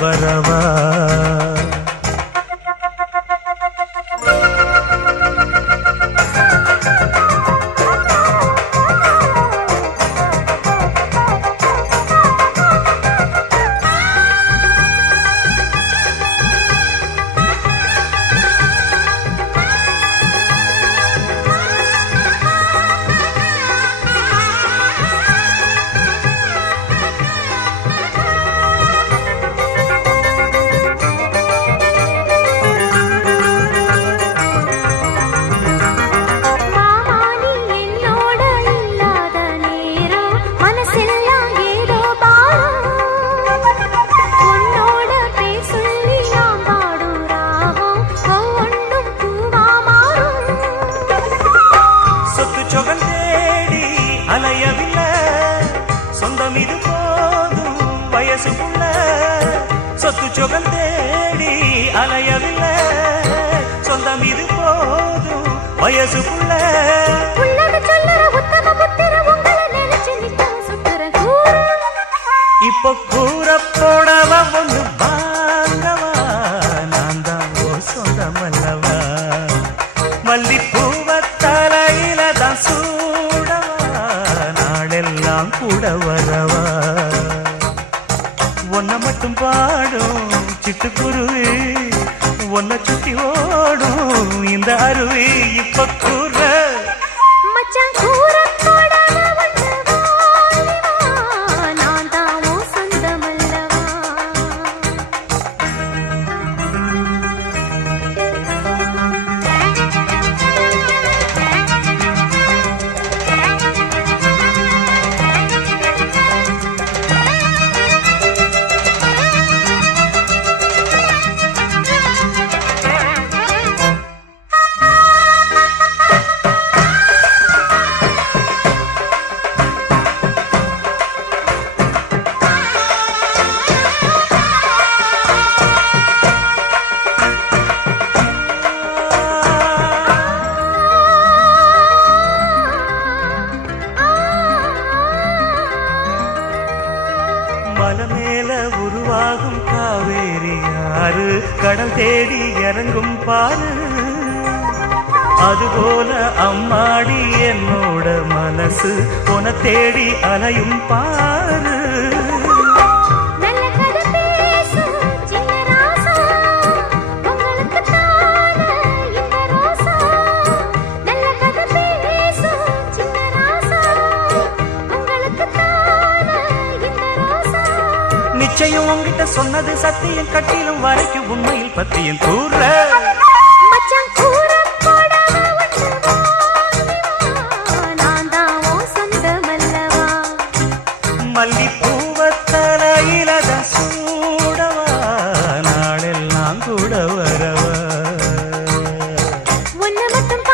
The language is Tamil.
வரவா. அலையவில்லை சொந்தம் இது போதும் வயசுக்குள்ள சொத்து சொகம் தேடி அலையவில்லை சொந்தம் இது போதும் வயசுக்குள்ள இப்போ கூற போடவ ஒண்ணு வாங்கவா நான் தான் ஓ சொந்தம் அல்லவா மல்லிப்பூவ தலையில தான் கூட வரவா ஒன்ன மட்டும் பாடும் சிட்டுக்குருவி ஒன்ன சுத்தி ஓடும் இந்த அருவி இப்ப கூற மச்சான் கூற மலை மேல உருவாகும் காவேரி யாரு கடல் தேடி இறங்கும் பாரு அதுபோல அம்மாடி என்னோட மனசு உன தேடி அலையும் பாரு நிச்சயம் உங்கிட்ட சொன்னது சத்தியம் கட்டிலும் வரைக்கும் உண்மையில் பத்தியும் கூற மல்லிப்பூவ தலையிலத சூடவா நாளெல்லாம் கூட வரவா ஒன்ன மட்டும்